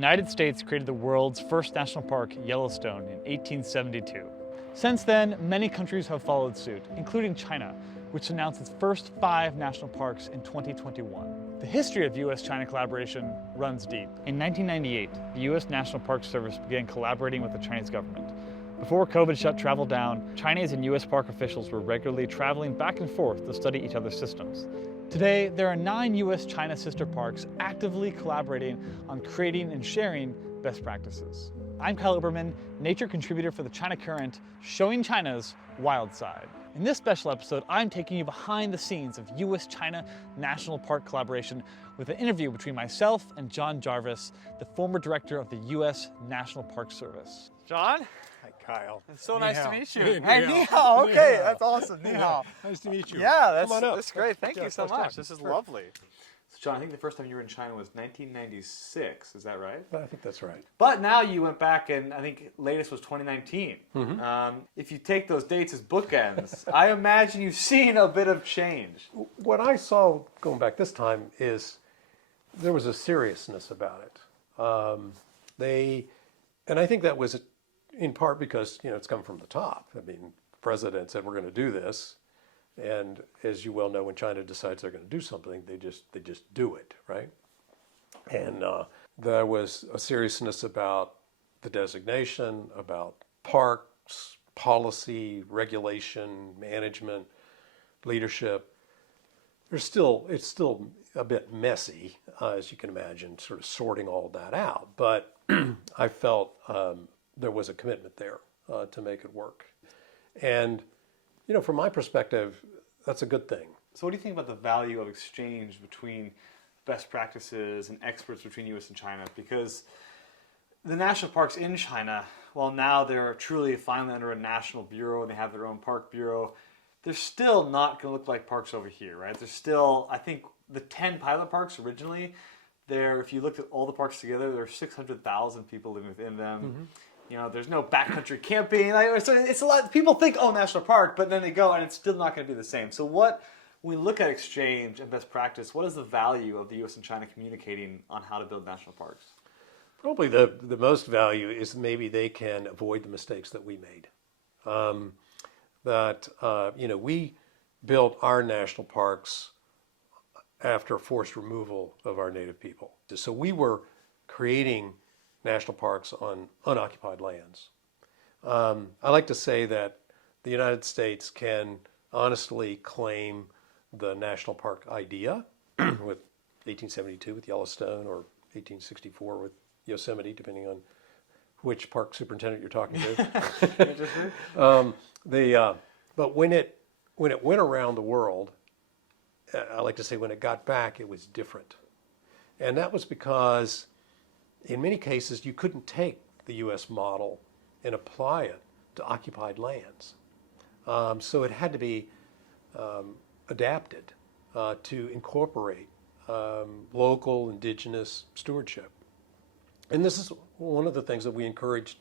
United States created the world's first national park, Yellowstone, in 1872. Since then, many countries have followed suit, including China, which announced its first 5 national parks in 2021. The history of US-China collaboration runs deep. In 1998, the US National Park Service began collaborating with the Chinese government. Before COVID shut travel down, Chinese and US park officials were regularly traveling back and forth to study each other's systems. Today, there are 9 US-China sister parks actively collaborating on creating and sharing best practices. I'm Kyle Obermann, nature contributor for the China Current, showing China's wild side. In this special episode, I'm taking you behind the scenes of US-China National Park collaboration with an interview between myself and John Jarvis, the former director of the US National Park Service. John? Hi, Kyle. It's so nice to meet you. Hey, ni hao. Okay, that's awesome. Ni hao. Nice to meet you. Yeah, Come on up. that's great. Thank you so much. This is lovely. So John, I think the first time you were in China was 1996, is that right? I think that's right. But now you went back and I think latest was 2019. If you take those dates as bookends, I imagine you've seen a bit of change. What I saw going back this time is there was a seriousness about it. And I think that was in part because, it's come from the top. I mean, the president said, we're going to do this. And as you well know, when China decides they're going to do something, they just do it, right? And there was a seriousness about the designation, about parks, policy, regulation, management, leadership. It's still a bit messy, as you can imagine, sort of sorting all that out. But I felt there was a commitment there to make it work. And from my perspective, that's a good thing. So what do you think about the value of exchange between best practices and experts between US and China? Because the national parks in China, while now they're truly finally under a national bureau and they have their own park bureau, they're still not going to look like parks over here, right? There's still, I think, the 10 pilot parks originally, if you looked at all the parks together, there are 600,000 people living within them. There's no backcountry camping. So it's a lot. People think, oh, national park, but then they go and it's still not going to be the same. So when we look at exchange and best practice, what is the value of the US and China communicating on how to build national parks? Probably the most value is maybe they can avoid the mistakes that we made. We built our national parks after forced removal of our native people. So we were creating national parks on unoccupied lands. I like to say that the United States can honestly claim the national park idea with 1872 with Yellowstone or 1864 with Yosemite, depending on which park superintendent you're talking to. But when it went around the world, I like to say when it got back, it was different. And that was because in many cases, you couldn't take the U.S. model and apply it to occupied lands. So it had to be adapted to incorporate local indigenous stewardship. And this is one of the things that we encouraged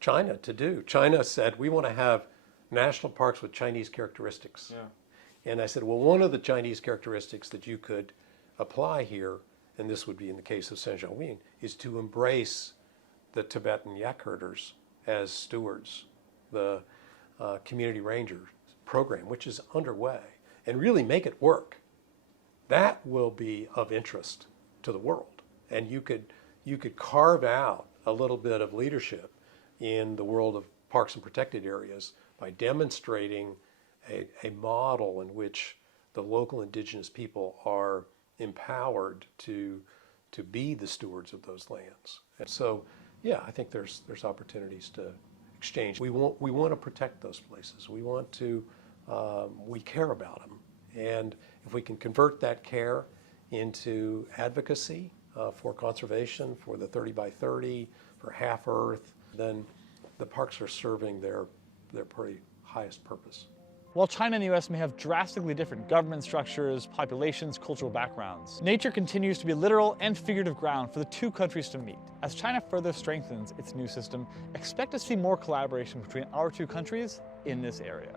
China to do. China said, we want to have national parks with Chinese characteristics. Yeah. And I said, well, one of the Chinese characteristics that you could apply here, and this would be in the case of Senjiaowing, is to embrace the Tibetan yak herders as stewards, the community ranger program, which is underway, and really make it work. That will be of interest to the world. And you could carve out a little bit of leadership in the world of parks and protected areas by demonstrating a model in which the local indigenous people are empowered to be the stewards of those lands. And so, yeah, I think there's opportunities to exchange. We want to protect those places. We care about them. And if we can convert that care into advocacy for conservation, for the 30 by 30, for half Earth, then the parks are serving their pretty highest purpose. While China and the US may have drastically different government structures, populations, cultural backgrounds, nature continues to be literal and figurative ground for the two countries to meet. As China further strengthens its new system, expect to see more collaboration between our two countries in this area.